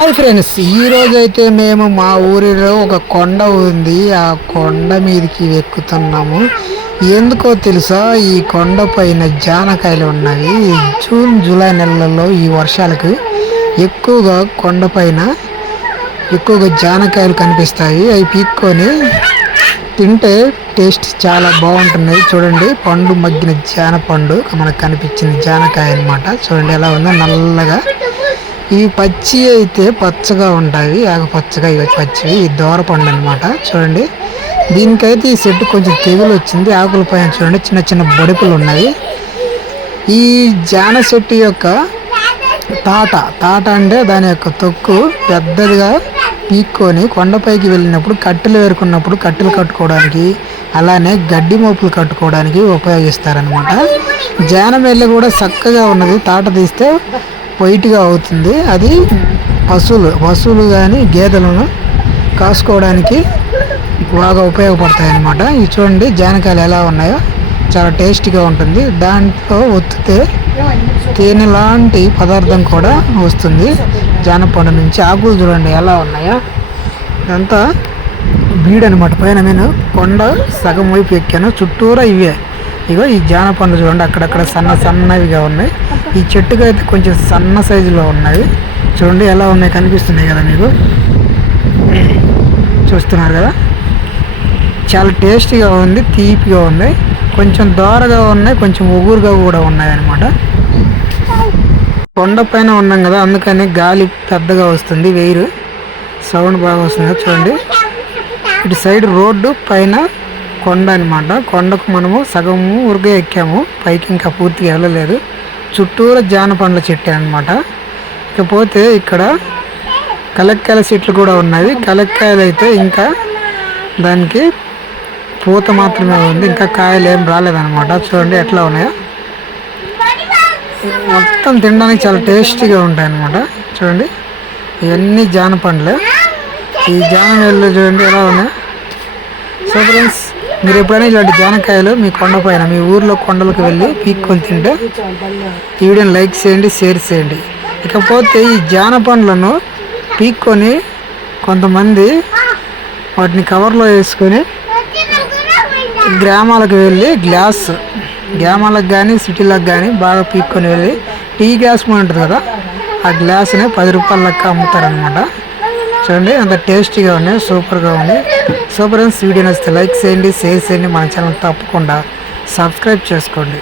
Hi friends, ఈరోజు అయితే మేము మా ఊరిలో ఒక కొండ ఉంది. ఆ కొండ మీదకి ఎక్కుతున్నాము. ఎందుకో తెలుసా, ఈ కొండ పైన జానకాయలు ఉన్నాయి. జూన్ జూలై నెలలలో ఈ వర్షాలకు ఎక్కువగా కొండపైన ఎక్కువగా జానకాయలు కనిపిస్తాయి. అవి పీక్కొని తింటే టేస్ట్ చాలా బాగుంటుంది. చూడండి, పండు మగ్గిన జానపండు మనకు కనిపించింది జానకాయ అన్నమాట. చూడండి ఎలా ఉందో, నల్లగా. ఈ పచ్చి అయితే పచ్చగా ఉంటాయి, ఆకుపచ్చగా. ఇవి పచ్చివి, ఈ దోరపండు అనమాట. చూడండి, దీనికైతే ఈ చెట్టు కొంచెం తెగులు వచ్చింది. ఆకుల పైన చూడండి చిన్న చిన్న బొడుపులు ఉన్నాయి. ఈ జాన చెట్టు యొక్క తాట అంటే దాని యొక్క తొక్కు పెద్దదిగా పీక్కొని కొండపైకి వెళ్ళినప్పుడు కట్టెలు వేరుకున్నప్పుడు కట్టెలు కట్టుకోవడానికి, అలానే గడ్డి మోపులు కట్టుకోవడానికి ఉపయోగిస్తారనమాట. జానం వెళ్ళి కూడా చక్కగా ఉన్నది. తాట తీస్తే వైట్గా అవుతుంది. అది పశువులు కానీ గేదెలను కాసుకోవడానికి బాగా ఉపయోగపడతాయి అన్నమాట. ఇవి చూడండి జానకాయలు ఎలా ఉన్నాయో, చాలా టేస్టీగా ఉంటుంది. దాంట్లో ఒత్తితే తేనె లాంటి పదార్థం కూడా వస్తుంది జానపండు నుంచి. ఆకులు చూడండి ఎలా ఉన్నాయో. ఇదంతా బీడు అనమాట. పైన నేను కొండ సగం వైపు ఎక్కాను, చుట్టూరా ఇవే. ఇగో ఈ జానపండు చూడండి, అక్కడక్కడ సన్నవిగా ఉన్నాయి. ఈ చెట్టుకు అయితే కొంచెం సన్న సైజులో ఉన్నాయి. చూడండి ఎలా ఉన్నాయి, కనిపిస్తున్నాయి కదా మీకు, చూస్తున్నారు కదా. చాలా టేస్టీగా ఉంది, తీపిగా ఉంది, కొంచెం దోరగా ఉన్నాయి, కొంచెం ఉగురుగా కూడా ఉన్నాయి అన్నమాట. కొండ పైన ఉన్నాం కదా, అందుకని గాలి పెద్దగా వస్తుంది, వెయిర్ సౌండ్ బాగా వస్తుంది. చూడండి, ఇటు సైడ్ రోడ్డు, పైన కొండ అనమాట. కొండకు మనము సగము ఊరికే ఎక్కాము, పైకి ఇంకా పూర్తిగా వెళ్ళలేదు. చుట్టూరా జానపండ్ల చెట్టు అనమాట. ఇకపోతే ఇక్కడ కలక్కాయల చెట్లు కూడా ఉన్నాయి. కలక్కాయలు అయితే ఇంకా దానికి పూత మాత్రమే ఉంది, ఇంకా కాయలు ఏం రాలేదన్నమాట. చూడండి ఎట్లా ఉన్నాయో, మొత్తం తినడానికి చాలా టేస్టీగా ఉంటాయి అన్నమాట. చూడండి, ఇవన్నీ జానపండ్లే. ఈ జానవేళ్ళు చూడండి ఎలా ఉన్నాయో. సో ఫ్రెండ్స్, మీరు ఎప్పుడైనా ఇలాంటి జానకాయలు మీ కొండ పైన, మీ ఊర్లో కొండలకు వెళ్ళి పీక్కొని తింటే ఈ వీడియోని లైక్ చేయండి, షేర్ చేయండి. ఇకపోతే ఈ జానపండ్లను పీక్కొని కొంతమంది వాటిని కవర్లో వేసుకొని గ్రామాలకు వెళ్ళి గ్రామాలకు కానీ సిటీలకు కానీ బాగా పీక్కొని వెళ్ళి టీ గ్లాస్ ఉంటుంది కదా, ఆ గ్లాస్ని 10 రూపాయల లెక్క అమ్ముతారనమాట. చూడండి అంత టేస్టీగా ఉన్నాయి, సూపర్గా ఉంది. సో ఫ్రెండ్స్, వీడియో నచ్చితే లైక్ చేయండి, షేర్ చేయండి, మన ఛానల్ తప్పకుండా సబ్స్క్రైబ్ చేసుకోండి.